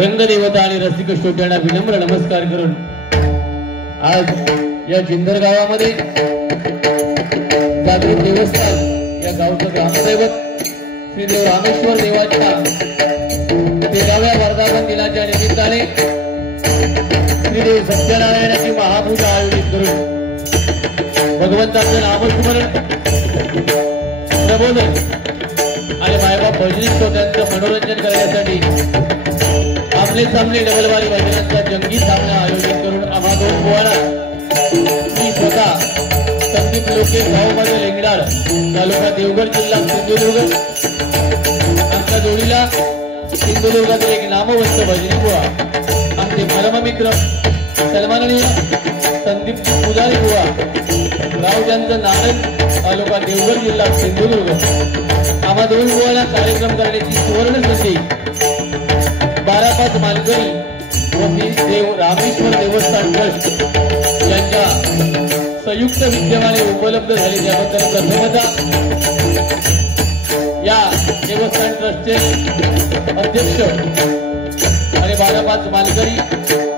रंगदेवता आणि रसिक श्रोत्यांना विनम्र नमस्कार करून आज या जिंदर गावामध्ये जागृत देवस्थान या गावचं ग्रामदैवत श्री देव रामेश्वर देवाच्या 13व्या वर्धापन दिनाच्या निमित्ताने श्री देव सत्यनारायणाची महापूजा आयोजित करून भगवंताचं नामस्मरण प्रबोधन आणि मायबाप भजनी श्रोत्यांचं मनोरंजन करण्यासाठी आपले सामने डबलवारी भजनांचा जंगी सामना आयोजित करून आम्हा दोन पोवाडा मी स्वतः संदीप लोके गावमध्ये लेंगडाळ तालुका देवगड जिल्हा सिंधुदुर्ग आमच्या जोडीला सिंधुदुर्गातील एक नामवंत भजनी बुवा आमचे परममित्र सन्माननीय संदीप पुजारी बुवा गाव त्यांचं नारायण तालुका देवगड जिल्हा सिंधुदुर्ग आम्हा दोन बुवाला कार्यक्रम करण्याची सुवर्ण संधी 12-5 मानकरी व देव रामेश्वर देवस्थान ट्रस्ट यांच्या संयुक्त विद्यमाने उपलब्ध झाली त्याबद्दल प्रथमता या देवस्थान ट्रस्टचे अध्यक्ष आणि 12-5 मानकरी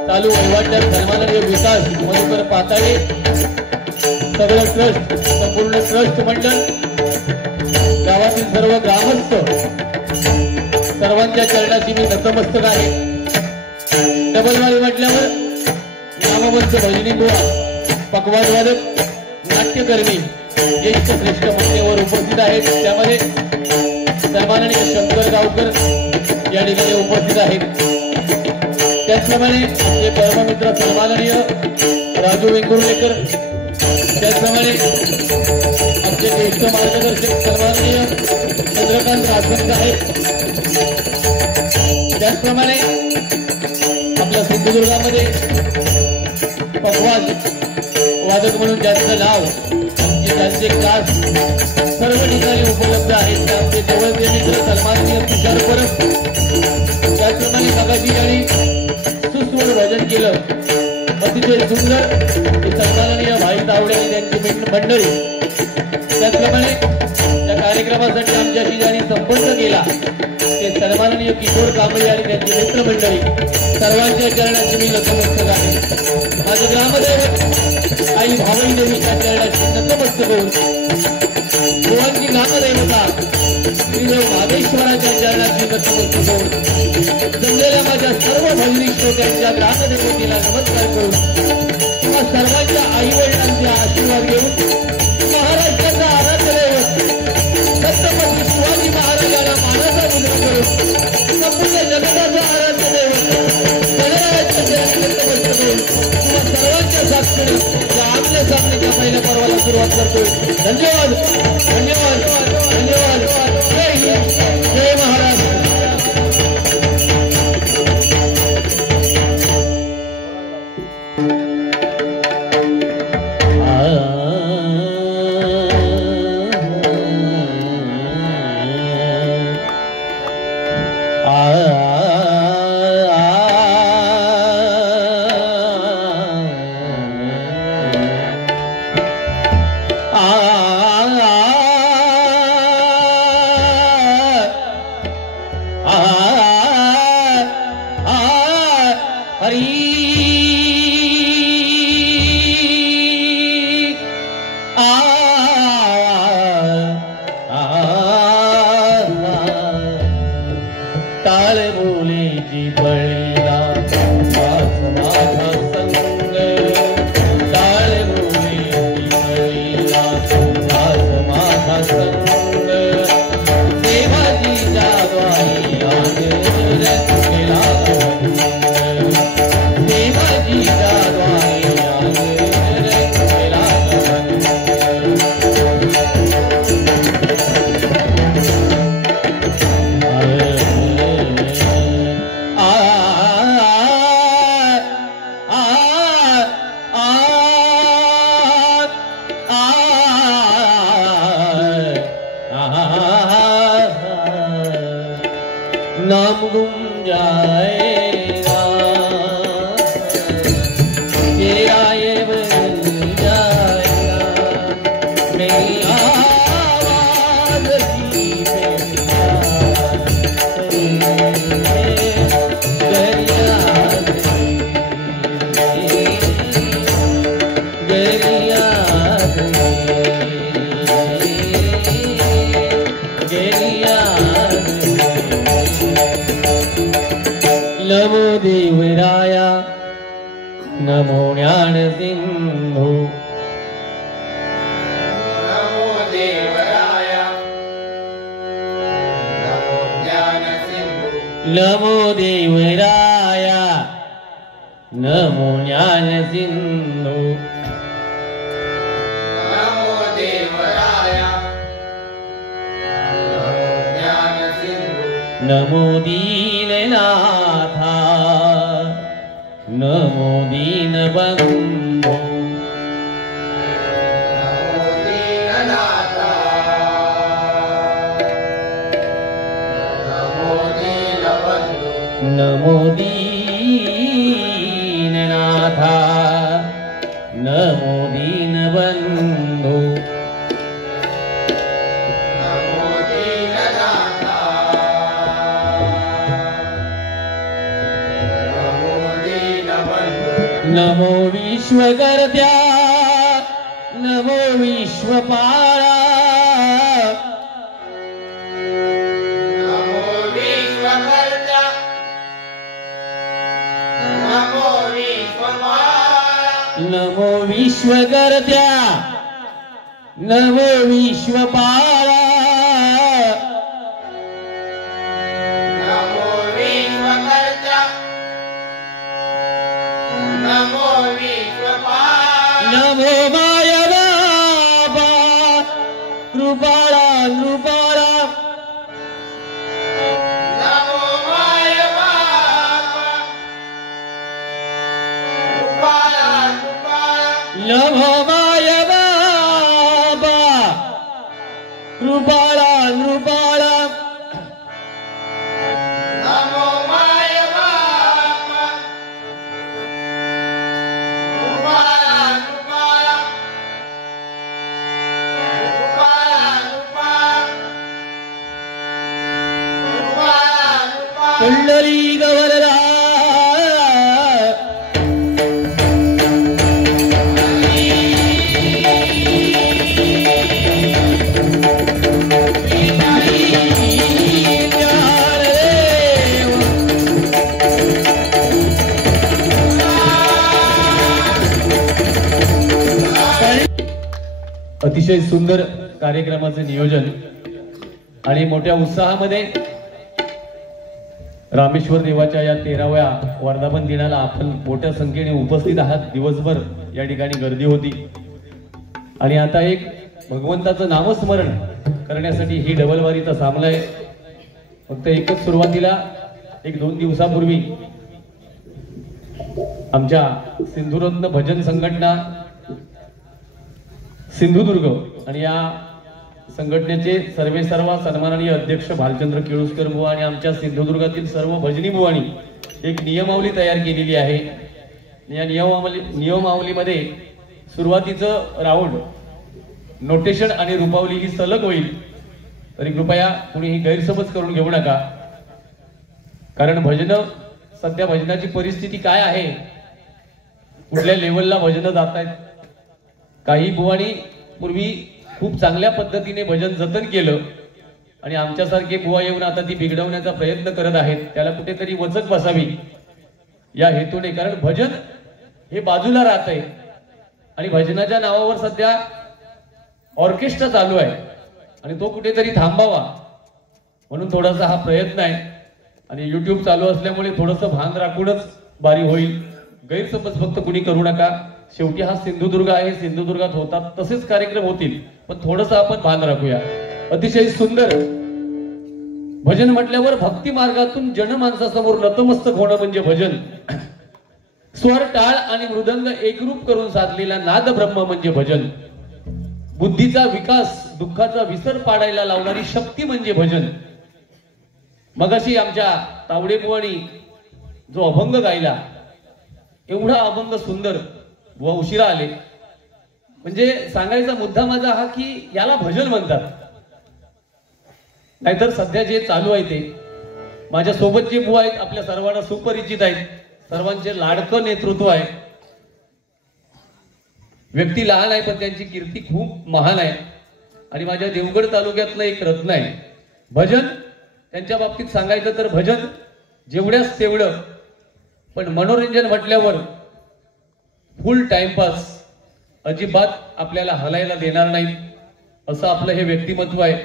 चालू वहिवाट्यात सन्माननीय विकास मधुकर पाताळे सगळं ट्रस्ट संपूर्ण ट्रस्ट मंडळ गावातील सर्व ग्रामस्थ सर्वांच्या चरणाची मी नतमस्तक आहे। डबलवारी म्हटल्यावर नामवंत भजनी बुवा पकवादवादक नाट्यकर्मी ज्येष्ठ श्रेष्ठ मान्यवर उपस्थित आहेत त्यामध्ये सन्माननीय शंकर गावकर या ठिकाणी उपस्थित आहेत त्याचप्रमाणे आपले परममित्र सन्माननीय राजू वेंगुर्लेकर त्याचप्रमाणे आमचे ज्येष्ठ मार्गदर्शक सन्माननीय चंद्रकांत राठोड साहेब त्याचप्रमाणे आपल्या सिंधुदुर्गामध्ये पकवाद वादक म्हणून ज्यांचं नाव त्यांचे क्लास सर्व ठिकाणी उपलब्ध आहेत ते आमचे जवळचे मित्र सन्माननीय तुषार परब त्याचप्रमाणे मगाशी आणि सुस्वर भजन केलं अतिशय सुंदर ते सन्माननीय भाई तावडे आणि त्यांची मंडळी त्याचप्रमाणे या कार्यक्रमासाठी आमच्याशी ज्यांनी संपर्क केला ते सन्माननीय किशोर कांबळे आणि त्यांची मित्रमंडळी सर्वांच्या चरणाची मी नतमस्तक आहे। माझं ग्रामदैवत आई भावई देवीच्या चरणाची नतमस्तक होऊन गोवांची नामदेवता श्रीदेव नागेश्वराच्या चरणाची नतमस्तक होऊन जमलेल्या माझ्या सर्व भजनी श्रोत्यांच्या ग्रामदेवतेला नमस्कार करून किंवा सर्वांच्या आई वडिलांचे आशीर्वाद घेऊन महाराष्ट्राचा आराध्य दैवत छत्रपती शिवाजी महाराजांना मानाचा मुलगा करून संपूर्ण जगताचा आराध्य दैवत गणरायाच्या चरणी नतमस्तक होऊन किंवा सर्वांच्या साक्षीने या आपल्या सामनेच्या पहिल्या पर्वाला सुरुवात करतोय। धन्यवाद धन्यवाद धन्यवाद जय हिंद जय महाराष्ट्र। नाम गुम जाएगा ये आए बन जाएगा मेरी आवाज की नमो देवराया नमो ज्ञान सिंधु नमो देवराया नमो ज्ञान सिंधू नमो देवराया नमो ज्ञान सिंधू नमो दीननाथा नमो दीनबंधू नमो दीननाथा नमो दीनबंधू नमो दीननाथा नमो दीनबंधू नमो दीननाथा नमो दीनबंधू नमो विश्वकर्त्या नमो विश्वपाला नमो विश्वकर्ता नमो विश्वपाला नमो विश्वकर्त्या नमो विश्वपाला नमो विश्वकर्ता नमो विश्वपाला नमो माया बाबा कृपाळा नृपाळा नमो माय बाबा कृपाला कृपाला नमो माया बाबा कृपाळा नृपाळा नमो माय बाबा कृपाला कृपाला कृपाला कृपाला कृपाला पुंडली गवरला अतिशय सुंदर कार्यक्रमाचे नियोजन आणि मोठ्या उत्साहामध्ये रामेश्वर देवाच्या या 13व्या वर्धापन दिनाला आपण मोठ्या संख्येने उपस्थित आहात. दिवसभर या ठिकाणी गर्दी होती आणि आता एक भगवंताचं नामस्मरण करण्यासाठी ही डबलवारीचा सामना आहे. फक्त एकच सुरुवातीला 1-2 दिवसापूर्वी आमच्या सिंधुरत्न भजन संघटना सिंधुदुर्ग आणि या संघटनेचे सर्व सन्माननीय अध्यक्ष भालचंद्र केळुसकर बुवा आणि आमच्या सिंधुदुर्गातील सर्व भजनी बुवांनी एक नियमावली तयार केलेली आहे. या नियमावलीमध्ये सुरुवातीचं राऊंड नोटेशन आणि रूपावली ही सलग होईल. तरी कृपया कुणीही गैरसमज करून घेऊ नका, कारण सध्या भजनाची परिस्थिती काय आहे, कुठल्या लेवलला भजनं जात आहेत. काही बुवानी पूर्वी खूप चांगल्या पद्धतीने भजन जतन केलं आणि आमच्यासारखे बुवा येऊन आता ती बिघडवण्याचा प्रयत्न करत आहेत. त्याला कुठेतरी वचक बसावी या हेतूने, कारण भजन हे बाजूला राहत आहे आणि भजनाच्या नावावर सध्या ऑर्केस्ट्रा चालू आहे आणि तो कुठेतरी थांबावा म्हणून थोडासा हा प्रयत्न आहे. आणि युट्यूब चालू असल्यामुळे थोडंसं भान राखूनच बारी होईल. गैरसमज फक्त कुणी करू नका. शेवटी हा सिंधुदुर्ग आहे, सिंधुदुर्गात होतात तसेच कार्यक्रम होतील, पण थोडंसं आपण भान राखूया. अतिशय सुंदर भजन म्हटल्यावर भक्ती मार्गातून जनमानसासमोर नतमस्तक होणं म्हणजे भजन. स्वर, टाळ आणि मृदंग एकरूप करून साधलेला नाद ब्रह्म म्हणजे भजन. बुद्धीचा विकास, दुःखाचा विसर पाडायला लावणारी शक्ती म्हणजे भजन. मगाशी आमच्या तावडे बुवानी जो अभंग गायला, एवढा अभंग सुंदर, व उशिरा आले, म्हणजे सांगायचा मुद्दा माझा हा की याला भजन म्हणतात. नाहीतर सध्या जे चालू आहे ते, माझ्या सोबत जे बुवा आहेत आपल्या सर्वांना सुपरिचित आहेत, सर्वांचे लाडकं नेतृत्व आहे. व्यक्ती लहान आहे पण त्यांची कीर्ती खूप महान आहे आणि माझ्या देवगड तालुक्यातलं एक रत्न आहे. भजन त्यांच्या बाबतीत सांगायचं तर भजन जेवढ्याच तेवढं, पण मनोरंजन म्हटल्यावर फुल टाइमपास अजिबात आपल्याला हलायला देणार नाही असं आपलं हे व्यक्तिमत्व आहे.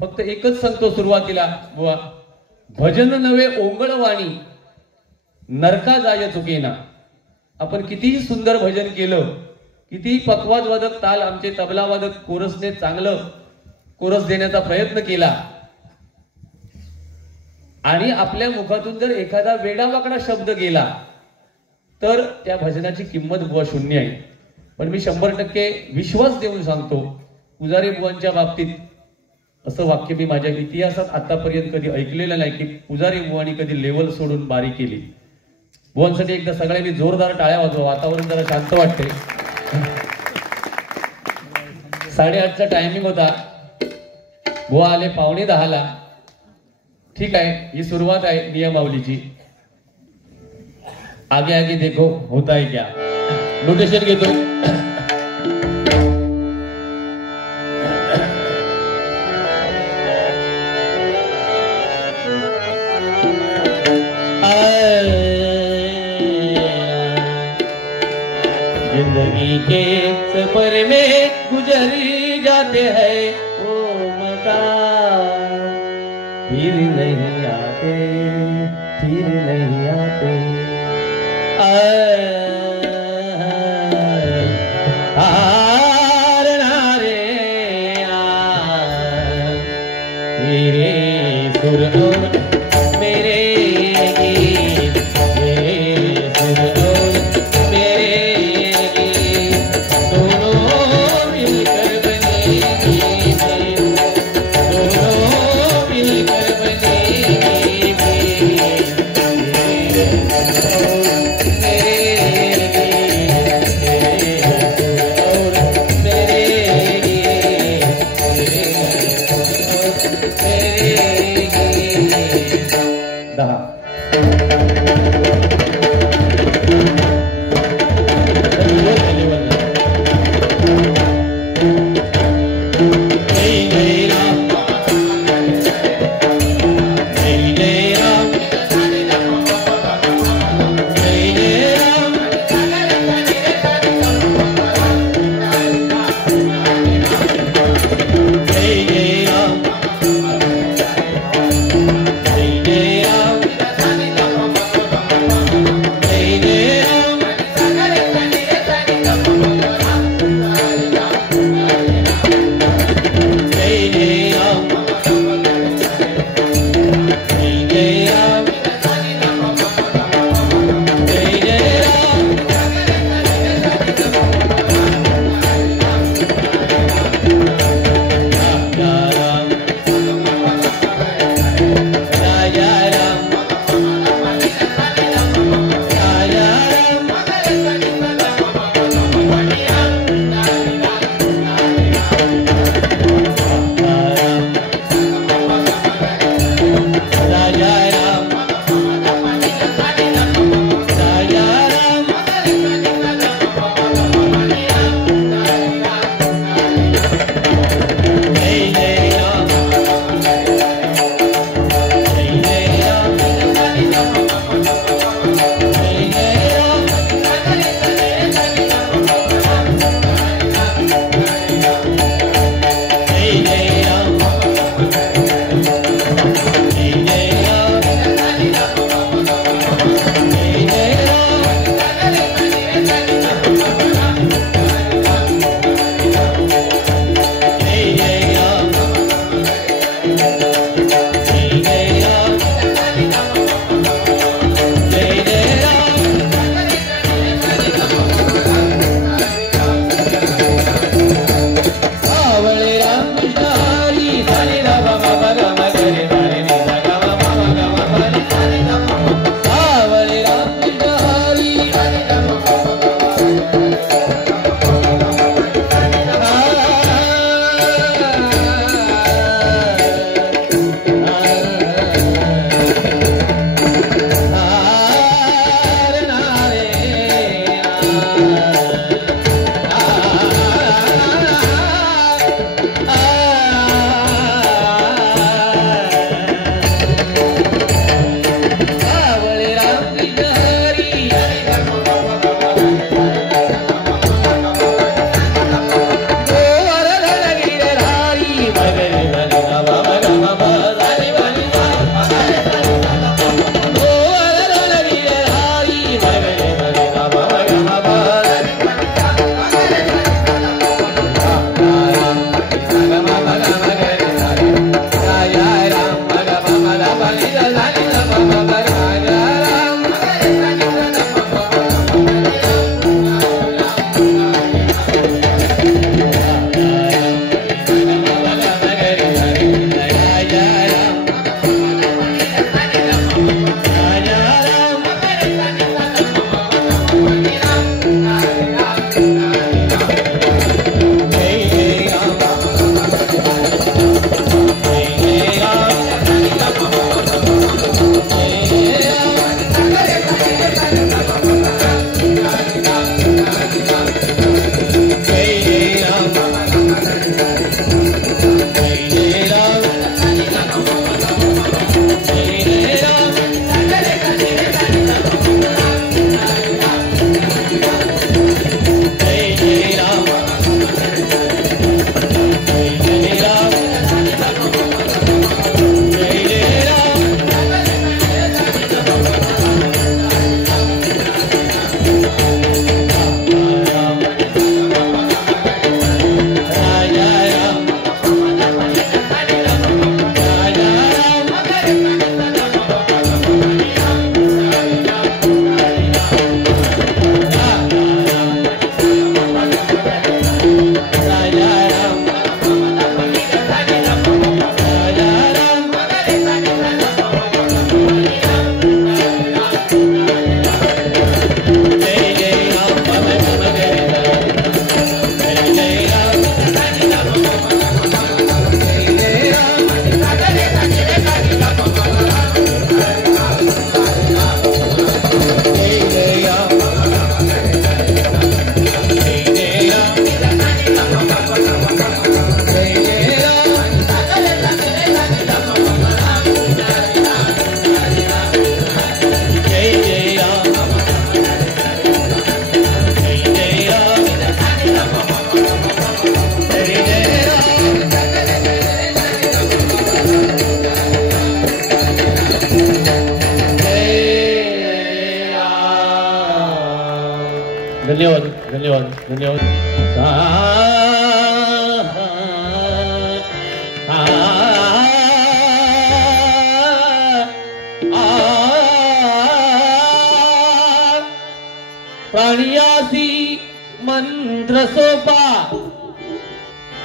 फक्त एकच सांगतो सुरुवातीला बुवा, भजन नवे ओंगळवाणी नरका जाय चुकेना. आपण कितीही सुंदर भजन केलं, कितीही पकवाज वादक ताल आमचे तबला वादक कोरसने चांगलं कोरस देण्याचा प्रयत्न केला आणि आपल्या मुखातून जर एखादा वेडावाकडा शब्द गेला तर त्या भजनाची किंमत बुवा शून्य आहे. पण मी 100% विश्वास देऊन सांगतो, पुजारी बुवांच्या बाबतीत असं वाक्य मी माझ्या इतिहासात आतापर्यंत कधी ऐकलेलं नाही की पुजारी बुवांनी कधी लेवल सोडून बारी केली. बुवांसाठी एकदा सगळ्यांनी जोरदार टाळ्या वाजवा, वातावरण जरा शांत वाटते. 8:30चा टायमिंग होता, बुवा आले 9:45. ठीक आहे, ही सुरुवात आहे नियमावलीची. आगे आगे देखो होता है क्या. नोटेशन घेतो. जिंदगी के सफर में गुजरी जाते हैं वो मकान, फिर नहीं आते, फिर नहीं आते. मेरे सुर मेरे दोनों मिलकर बनेगी प्राणियासी मंत्र सोपा,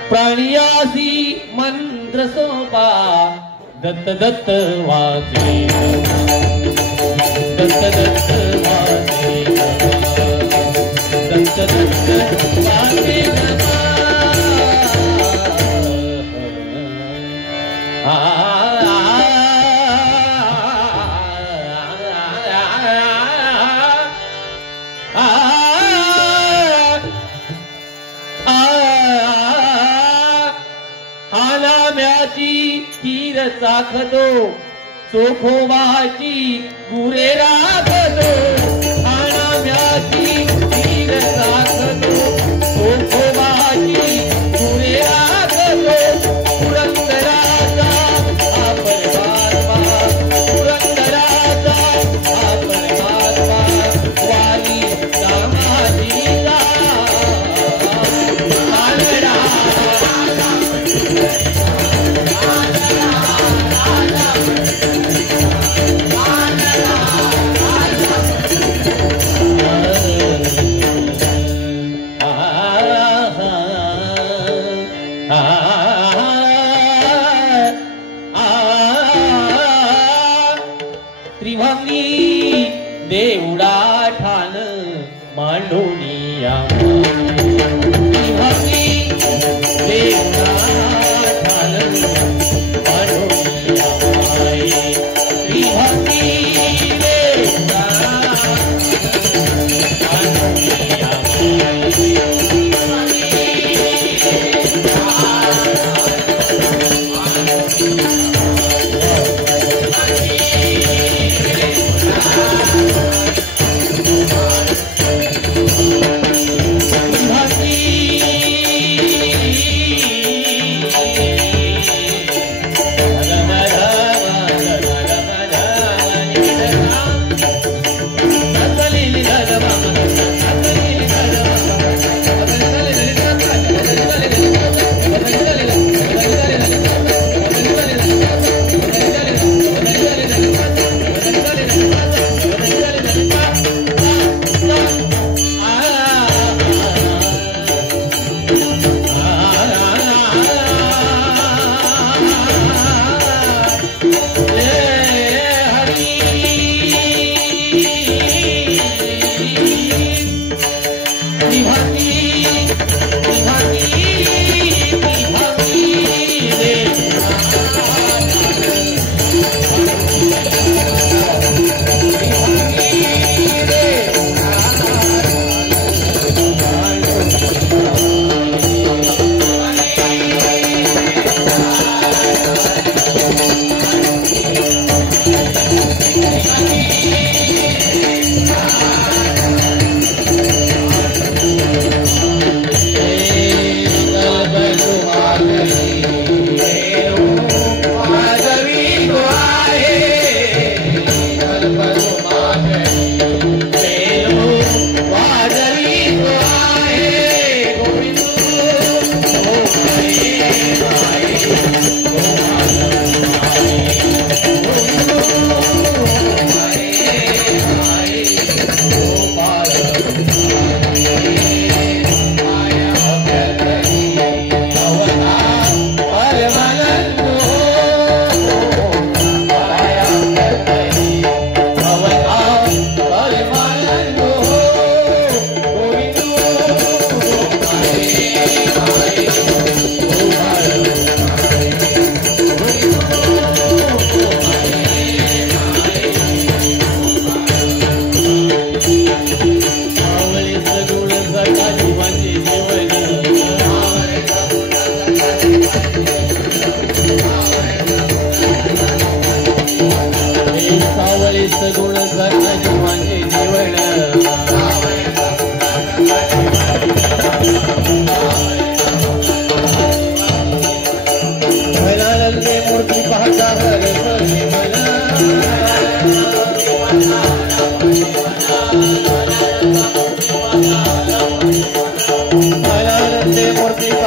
प्राणियासी मंत्र सोपा, दत्त दत्त वाचे, दत्त दत्त वाचे, दत्त दत्त वाचे तीर चाखतो चोखोबाची गुरे राखतो, आणाम्याची तीर चाखतो चोखोबाची गुरे राखतो, पुरंदराचा हा परमात्मा, पुरंदराचा हा परमात्मा, वाली समाधीचा आलडा त्रिभंगी देवडा ठाण मांडोनिया, त्रिभंगी देवडा ठाण मांडोनिया, त्रिभंगी देवडा मांडोनिया,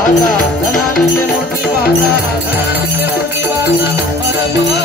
पाहता धनानंद मूर्ती पाहता धनानंद मूर्ती पाहता